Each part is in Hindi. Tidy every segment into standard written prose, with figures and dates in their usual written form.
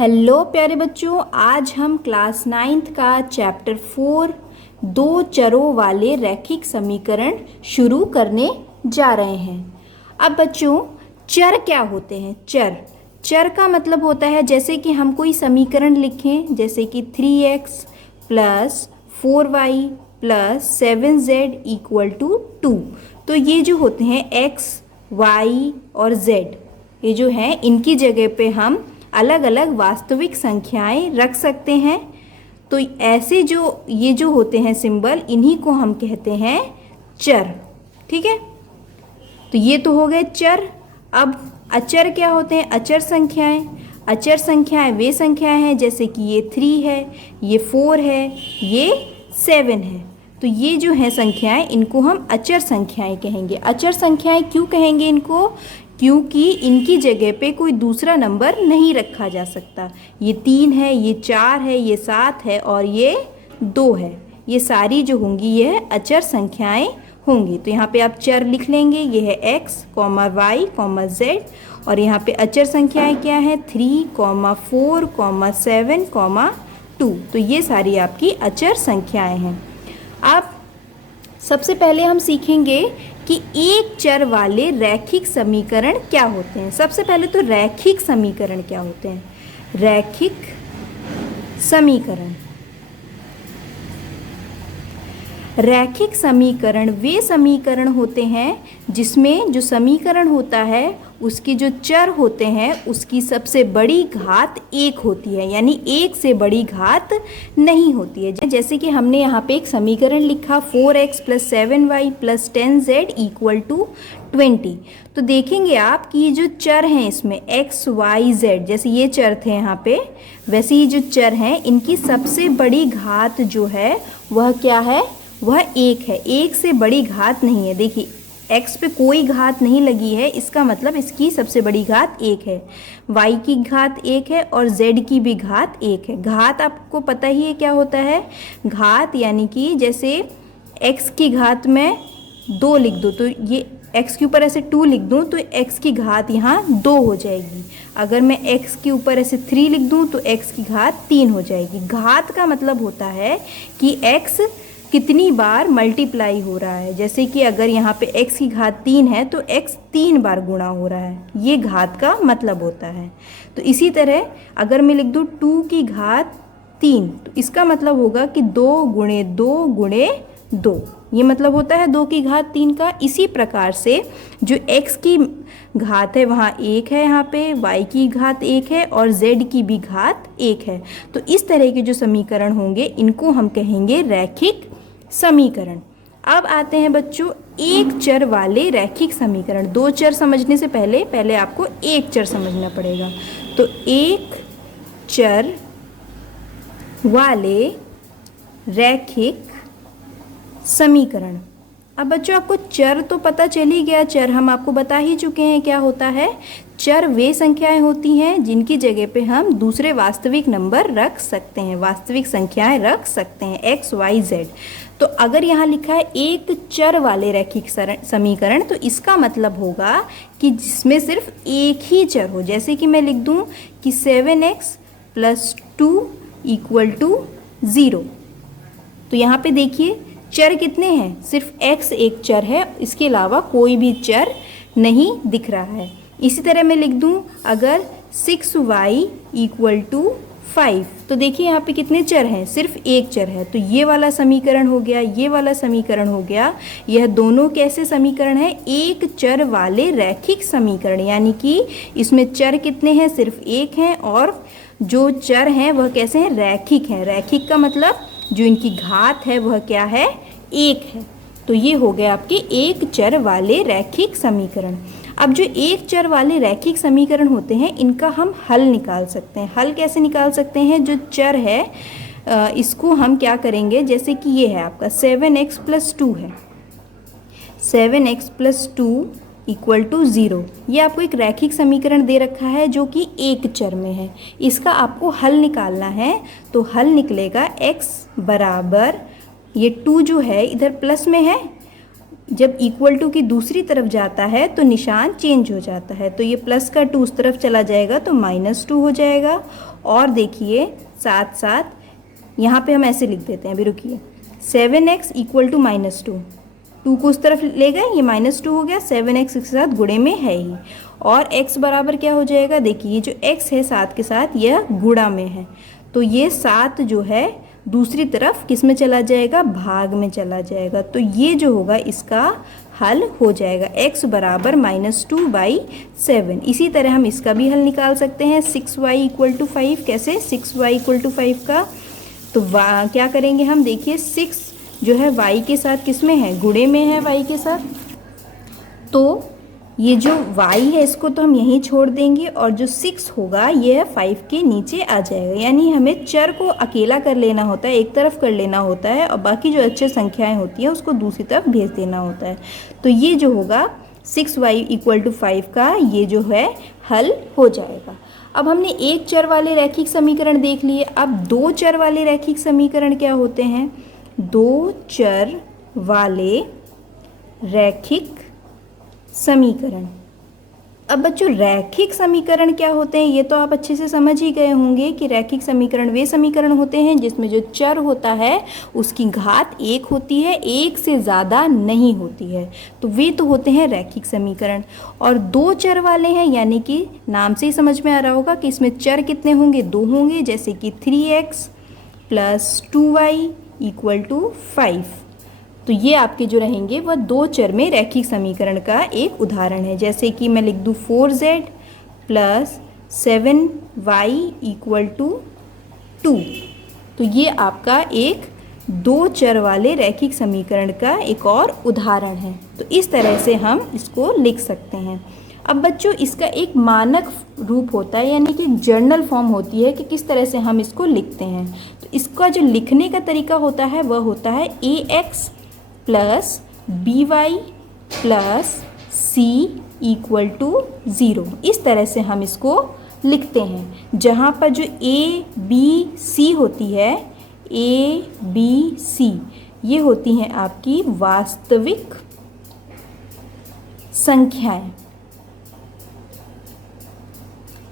हेलो प्यारे बच्चों, आज हम क्लास 9th का चैप्टर 4 दो चरों वाले रैखिक समीकरण शुरू करने जा रहे हैं। अब बच्चों, चर क्या होते हैं? चर का मतलब होता है जैसे कि हम कोई समीकरण लिखें, जैसे कि 3x plus 4y plus 7z equal to 2। तो ये जो होते हैं x, y और z, ये जो है इनकी जगह पे हम अलग अलग वास्तविक संख्याएं रख सकते हैं। तो ऐसे ये जो होते हैं सिंबल, इन्हीं को हम कहते हैं चर। ठीक है, तो ये तो हो गए चर। अब अचर क्या होते हैं? अचर संख्याएं। अचर संख्याएं वे संख्याएं हैं जैसे कि ये 3 है, ये 4 है, ये 7 है। तो ये जो है संख्याएं, इनको हम अचर संख्याएं कहेंगे। अचर संख्याएं क्यों कहेंगे इनको? क्योंकि इनकी जगह पे कोई दूसरा नंबर नहीं रखा जा सकता। ये 3 है, ये 4 है, ये 7 है और ये 2 है। ये सारी जो होंगी ये अचर संख्याएं होंगी। तो यहाँ पे आप चर लिख लेंगे, ये है x, y, z। और यहाँ पे अचर संख्याएं क्या है? 3, 4, 7, 2। तो ये सारी आपकी अचर संख्याएं हैं। अब सबसे पहले हम सीखेंगे कि एक चर वाले रैखिक समीकरण क्या होते हैं। सबसे पहले तो रैखिक समीकरण क्या होते हैं? रैखिक समीकरण। रैखिक समीकरण वे समीकरण होते हैं जिसमें जो समीकरण होता है उसकी जो चर होते हैं उसकी सबसे बड़ी घात 1 होती है, यानी 1 से बड़ी घात नहीं होती है। जैसे कि हमने यहाँ पे एक समीकरण लिखा 4x plus 7y plus 10z equal to 20। तो देखेंगे आप कि ये जो चर हैं इसमें x, y, z, जैसे ये चर थे यहाँ पे, वैसे ही जो चर हैं इनकी सबसे बड़ी घात जो है वह क्या है? वह 1 है। 1 से बड़ी घात नहीं है। देखिए x पे कोई घात नहीं लगी है, इसका मतलब इसकी सबसे बड़ी घात 1 है। y की घात 1 है और z की भी घात 1 है। घात आपको पता ही है क्या होता है? घात यानी कि जैसे x की घात में 2 लिख दो तो ये x के ऊपर ऐसे 2 लिख दूँ तो x की घात यहाँ 2 हो जाएगी। अगर मैं x के ऊपर ऐसे 3 लिख दूँ तो x की घात 3 हो जाएगी। घात का मतलब होता है कि x कितनी बार मल्टीप्लाई हो रहा है। जैसे कि अगर यहाँ पे x की घात 3 है तो x 3 बार गुणा हो रहा है, ये घात का मतलब होता है। तो इसी तरह अगर मैं लिख दूँ 2 की घात 3 तो इसका मतलब होगा कि 2 गुणे 2 गुणे 2, ये मतलब होता है 2 की घात 3 का। इसी प्रकार से जो x की घात है वहाँ 1 है, यहाँ पे y की घात 1 है और z की भी घात 1 है। तो इस तरह के जो समीकरण होंगे इनको हम कहेंगे रैखिक समीकरण। अब आते हैं बच्चों एक चर वाले रैखिक समीकरण। दो चर समझने से पहले आपको एक चर समझना पड़ेगा। तो एक चर वाले रैखिक समीकरण। अब बच्चों आपको चर तो पता चल ही गया, चर हम आपको बता ही चुके हैं क्या होता है। चर वे संख्याएं होती हैं जिनकी जगह पे हम दूसरे वास्तविक नंबर रख सकते हैं, वास्तविक संख्याएं रख सकते हैं x, y, z। तो अगर यहाँ लिखा है एक चर वाले रैखिक समीकरण तो इसका मतलब होगा कि जिसमें सिर्फ एक ही चर हो। जैसे कि मैं लिख दूँ कि 7x प्लस 2 इक्वल टू 0। तो यहाँ पे देखिए चर कितने हैं? सिर्फ x एक चर है, इसके अलावा कोई भी चर नहीं दिख रहा है। इसी तरह मैं लिख दूँ अगर 6y इक्वल टू 5, तो देखिए यहाँ पे कितने चर हैं? सिर्फ एक चर है। तो ये वाला समीकरण हो गया, ये वाला समीकरण हो गया। यह दोनों कैसे समीकरण है? एक चर वाले रैखिक समीकरण, यानी कि इसमें चर कितने हैं? सिर्फ एक हैं और जो चर हैं वह कैसे हैं? रैखिक हैं। रैखिक का मतलब जो इनकी घात है वह क्या है? 1 है। तो ये हो गया आपके एक चर वाले रैखिक समीकरण। अब जो एक चर वाले रैखिक समीकरण होते हैं इनका हम हल निकाल सकते हैं। हल कैसे निकाल सकते हैं? जो चर है इसको हम क्या करेंगे, जैसे कि ये है आपका 7x प्लस 2 है, 7x प्लस 2 इक्वल टू 0। ये आपको एक रैखिक समीकरण दे रखा है जो कि एक चर में है। इसका आपको हल निकालना है। तो हल निकलेगा x बराबर, ये 2 जो है इधर प्लस में है, जब इक्वल टू की दूसरी तरफ जाता है तो निशान चेंज हो जाता है। तो ये प्लस का 2 उस तरफ चला जाएगा तो -2 हो जाएगा। और देखिए साथ साथ यहाँ पे हम ऐसे लिख देते हैं, अभी रुकिए, 7x इक्वल टू -2, 2 को उस तरफ ले गए, ये -2 हो गया, 7x इसके साथ गुणे में है ही। और x बराबर क्या हो जाएगा, देखिए ये जो x है 7 के साथ यह गुणा में है, तो ये 7 जो है दूसरी तरफ किस में चला जाएगा, भाग में चला जाएगा। तो ये जो होगा इसका हल हो जाएगा x बराबर -2/7। इसी तरह हम इसका भी हल निकाल सकते हैं, 6y इक्वल टू 5। कैसे, 6y इक्वल टू 5 का तो क्या करेंगे हम, देखिए 6 जो है y के साथ किस में है, गुणे में है y के साथ। तो ये जो y है इसको तो हम यहीं छोड़ देंगे और जो 6 होगा यह 5 के नीचे आ जाएगा। यानी हमें चर को अकेला कर लेना होता है, एक तरफ कर लेना होता है, और बाकी जो अच्छे संख्याएं होती हैं उसको दूसरी तरफ भेज देना होता है। तो ये जो होगा 6y इक्वल टू 5 का ये जो है हल हो जाएगा। अब हमने एक चर वाले रैखिक समीकरण देख लिए। अब दो चर वाले रैखिक समीकरण क्या होते हैं, दो चर वाले रैखिक समीकरण। अब बच्चों रैखिक समीकरण क्या होते हैं, ये तो आप अच्छे से समझ ही गए होंगे कि रैखिक समीकरण वे समीकरण होते हैं जिसमें जो चर होता है उसकी घात 1 होती है, 1 से ज़्यादा नहीं होती है, तो वे तो होते हैं रैखिक समीकरण। और दो चर वाले हैं, यानी कि नाम से ही समझ में आ रहा होगा कि इसमें चर कितने होंगे, 2 होंगे, जैसे कि 3x + 2y इक्वल टू 5। तो ये आपके जो रहेंगे वह दो चर में रैखिक समीकरण का एक उदाहरण है। जैसे कि मैं लिख दूँ 4z + 7y इक्वल टू 2। तो ये आपका एक दो चर वाले रैखिक समीकरण का एक और उदाहरण है। तो इस तरह से हम इसको लिख सकते हैं। अब बच्चों इसका एक मानक रूप होता है, यानी कि जर्नल फॉर्म होती है कि किस तरह से हम इसको लिखते हैं। तो इसका जो लिखने का तरीका होता है वह होता है ax + by + c equal to 0। इस तरह से हम इसको लिखते हैं, जहाँ पर जो a b c होती है, a b c ये होती हैं आपकी वास्तविक संख्याएं।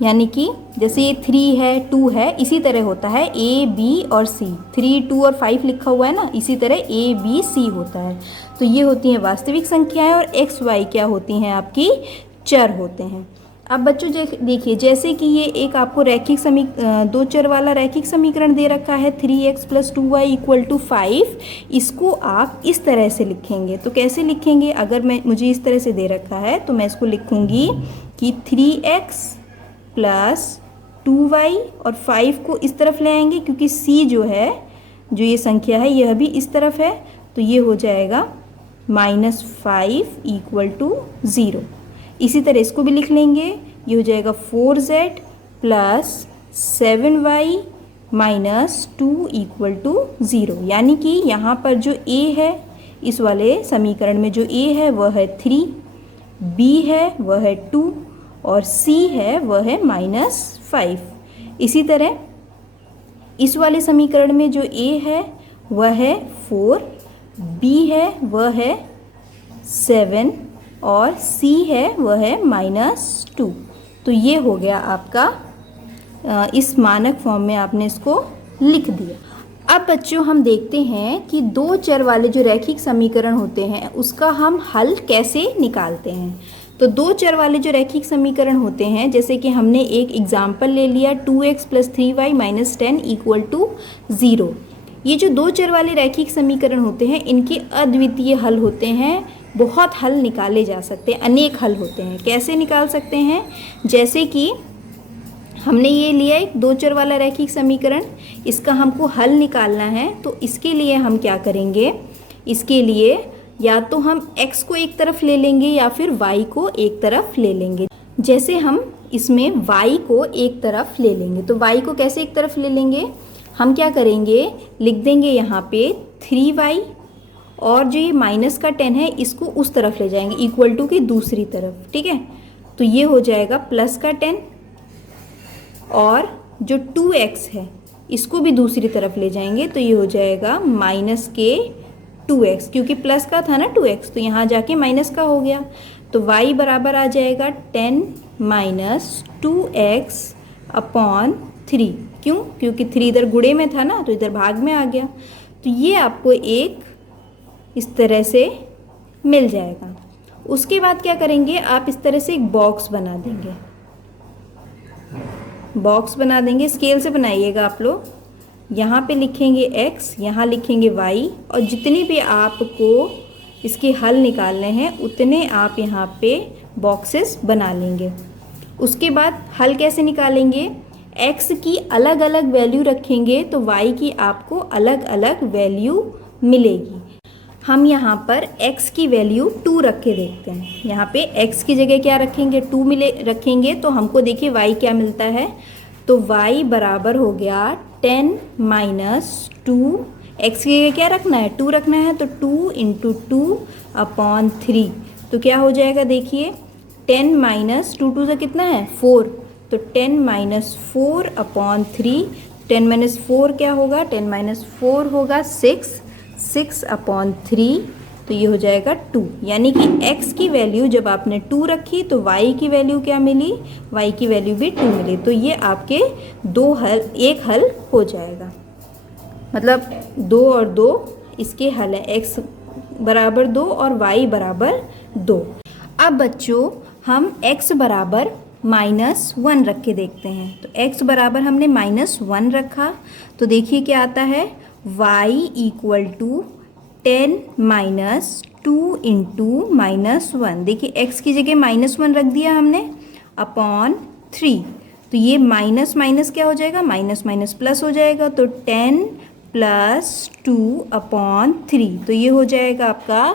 यानी कि जैसे ये 3 है, 2 है, इसी तरह होता है a b और c, 3 2 और 5 लिखा हुआ है ना, इसी तरह a b c होता है। तो ये होती हैं वास्तविक संख्याएं और x y क्या होती हैं, आपकी चर होते हैं। अब बच्चों देखिए, जैसे कि ये एक आपको दो चर वाला रैखिक समीकरण दे रखा है 3x + 2y इक्वल टू 5। इसको आप इस तरह से लिखेंगे। तो कैसे लिखेंगे, अगर मुझे इस तरह से दे रखा है तो मैं इसको लिखूँगी कि 3x + 2y और 5 को इस तरफ ले आएंगे, क्योंकि c जो है, जो ये संख्या है यह भी इस तरफ है, तो ये हो जाएगा -5 इक्वल टू 0। इसी तरह इसको भी लिख लेंगे, ये हो जाएगा 4z + 7y - 2 इक्वल टू 0। यानी कि यहाँ पर जो a है, इस वाले समीकरण में जो a है वह है 3, b है वह है 2 और c है वह है -5। इसी तरह इस वाले समीकरण में जो a है वह है 4, b है वह है 7 और c है वह है -2। तो ये हो गया आपका, इस मानक फॉर्म में आपने इसको लिख दिया। अब बच्चों हम देखते हैं कि दो चर वाले जो रैखिक समीकरण होते हैं उसका हम हल कैसे निकालते हैं। तो दो चर वाले जो रैखिक समीकरण होते हैं, जैसे कि हमने एक एग्जाम्पल ले लिया 2x + 3y - 10 इक्वल टू 0। ये जो दो चर वाले रैखिक समीकरण होते हैं इनके अद्वितीय हल होते हैं, बहुत हल निकाले जा सकते हैं, अनेक हल होते हैं। कैसे निकाल सकते हैं, जैसे कि हमने ये लिया एक दो चर वाला रैखिक समीकरण, इसका हमको हल निकालना है। तो इसके लिए हम क्या करेंगे, इसके लिए या तो हम x को एक तरफ ले लेंगे या फिर y को एक तरफ ले लेंगे। जैसे हम इसमें y को एक तरफ ले लेंगे, तो y को कैसे एक तरफ ले लेंगे, हम क्या करेंगे, लिख देंगे यहाँ पे 3y और जो ये -10 है इसको उस तरफ ले जाएंगे इक्वल टू की दूसरी तरफ, ठीक है। तो ये हो जाएगा +10 और जो 2x है इसको भी दूसरी तरफ ले जाएंगे, तो ये हो जाएगा 2x, क्योंकि प्लस का था ना 2x, तो यहाँ जाके माइनस का हो गया। तो y बराबर आ जाएगा 10 माइनस 2x अपॉन 3। क्यों? क्योंकि 3 इधर गुणे में था ना, तो इधर भाग में आ गया। तो ये आपको एक इस तरह से मिल जाएगा। उसके बाद क्या करेंगे, आप इस तरह से एक बॉक्स बना देंगे। बॉक्स बना देंगे, स्केल से बनाइएगा आप लोग। यहाँ पे लिखेंगे x, यहाँ लिखेंगे y, और जितनी भी आपको इसके हल निकालने हैं उतने आप यहाँ पे बॉक्सेस बना लेंगे। उसके बाद हल कैसे निकालेंगे, x की अलग अलग वैल्यू रखेंगे तो y की आपको अलग अलग वैल्यू मिलेगी। हम यहाँ पर x की वैल्यू 2 रख के देखते हैं। यहाँ पे x की जगह क्या रखेंगे, 2 रखेंगे तो हमको देखिए y क्या मिलता है। तो y बराबर हो गया 10 माइनस 2, x की जगह क्या रखना है, 2 रखना है, तो 2 इंटू 2 अपॉन 3। तो क्या हो जाएगा देखिए, 10 माइनस 2 से कितना है 4, तो 10 माइनस 4 अपॉन 3। 10 माइनस 4 क्या होगा, 10 माइनस 4 होगा 6 अपॉन 3, तो ये हो जाएगा 2। यानी कि x की वैल्यू जब आपने 2 रखी तो y की वैल्यू क्या मिली, y की वैल्यू भी 2 मिली। तो ये आपके एक हल हो जाएगा, मतलब 2 और 2 इसके हल है, x बराबर 2 और y बराबर 2। अब बच्चों हम x बराबर -1 रख के देखते हैं। तो x बराबर हमने -1 रखा, तो देखिए क्या आता है, y equal to 10 minus 2 into -1। देखिए x की जगह -1 रख दिया हमने अपॉन 3। तो ये माइनस माइनस क्या हो जाएगा, माइनस माइनस प्लस हो जाएगा, तो 10 प्लस 2 अपॉन 3। तो ये हो जाएगा आपका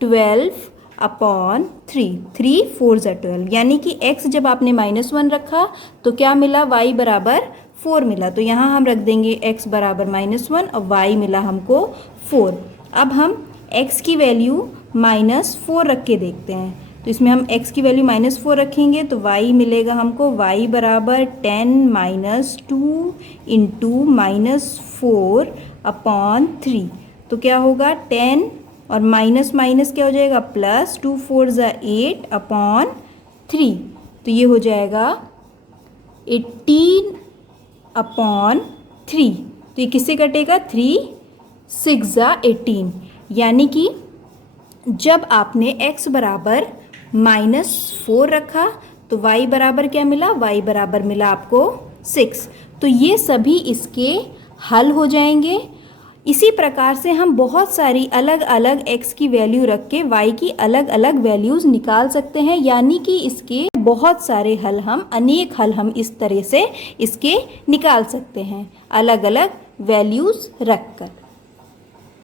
12 अपॉन 3। 3 4 ज़ा 12, यानी कि x जब आपने -1 रखा तो क्या मिला, y बराबर 4 मिला। तो यहाँ हम रख देंगे x बराबर -1 और y मिला हमको 4। अब हम x की वैल्यू -4 रख के देखते हैं। तो इसमें हम x की वैल्यू -4 रखेंगे तो y मिलेगा हमको, y बराबर 10 माइनस 2 इंटू -4 अपॉन 3। तो क्या होगा, 10 और माइनस माइनस क्या हो जाएगा, प्लस, 2 4 ज़ा 8 अपॉन 3। तो ये हो जाएगा 18 अपॉन 3। तो ये किससे कटेगा, 3 6 ज़ा 18। यानी कि जब आपने x बराबर -4 रखा तो y बराबर क्या मिला, y बराबर मिला आपको 6। तो ये सभी इसके हल हो जाएंगे। इसी प्रकार से हम बहुत सारी अलग अलग x की वैल्यू रख के y की अलग अलग वैल्यूज़ निकाल सकते हैं। यानी कि इसके बहुत सारे हल, हम अनेक हल हम इस तरह से इसके निकाल सकते हैं अलग अलग वैल्यूज़ रख कर।